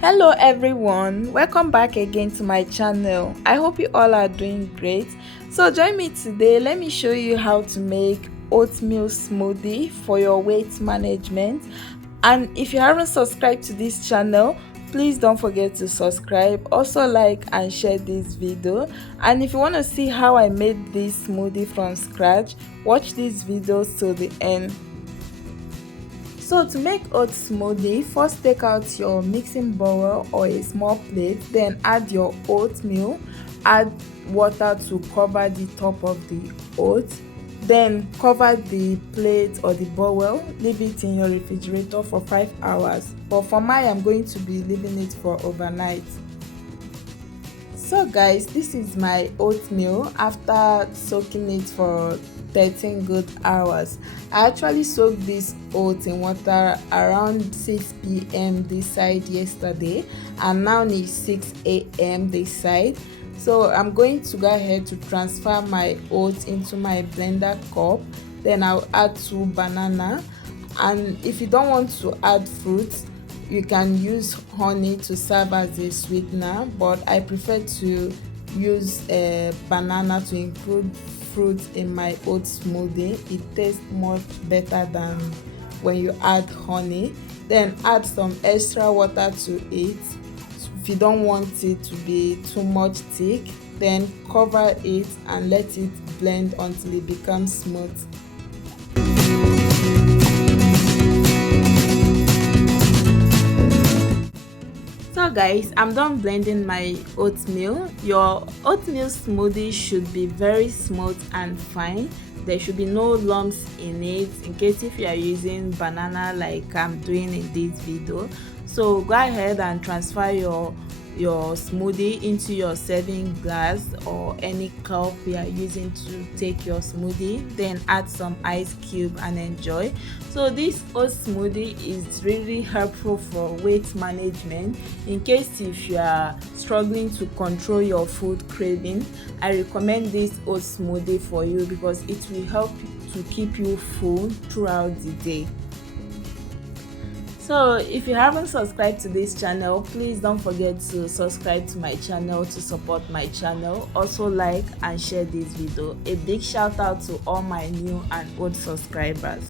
Hello everyone, welcome back again to my channel. I hope you all are doing great. So join me today. Let me show you how to make oatmeal smoothie for your weight management. And if you haven't subscribed to this channel, please don't forget to subscribe. Also like and share this video. And if you want to see how I made this smoothie from scratch, watch this video till the end. So to make oat smoothie, first take out your mixing bowl or a small plate, then add your oatmeal, add water to cover the top of the oat, then cover the plate or the bowl, leave it in your refrigerator for 5 hours. But for mine, I'm going to be leaving it for overnight. So guys, this is my oatmeal after soaking it for 13 good hours. I actually soaked this oat in water around 6 p.m. this side yesterday, and now it's 6 a.m. this side. So I'm going to go ahead to transfer my oats into my blender cup. Then I'll add 2 banana, and if you don't want to add fruits, you can use honey to serve as a sweetener, but I prefer to use a banana to include fruit in my oat smoothie. It tastes much better than when you add honey. Then add some extra water to it if you don't want it to be too much thick. Then cover it and let it blend until it becomes smooth. So guys, I'm done blending my oatmeal. Your oatmeal smoothie should be very smooth and fine. There should be no lumps in it, in case if you are using banana like I'm doing in this video. So go ahead and transfer your smoothie into your serving glass or any cup you are using to take your smoothie. Then add some ice cube and enjoy. So this oat smoothie is really helpful for weight management. In case if you are struggling to control your food craving, I recommend this oat smoothie for you because it will help to keep you full throughout the day. So if you haven't subscribed to this channel, please don't forget to subscribe to my channel to support my channel. Also like and share this video. A big shout out to all my new and old subscribers.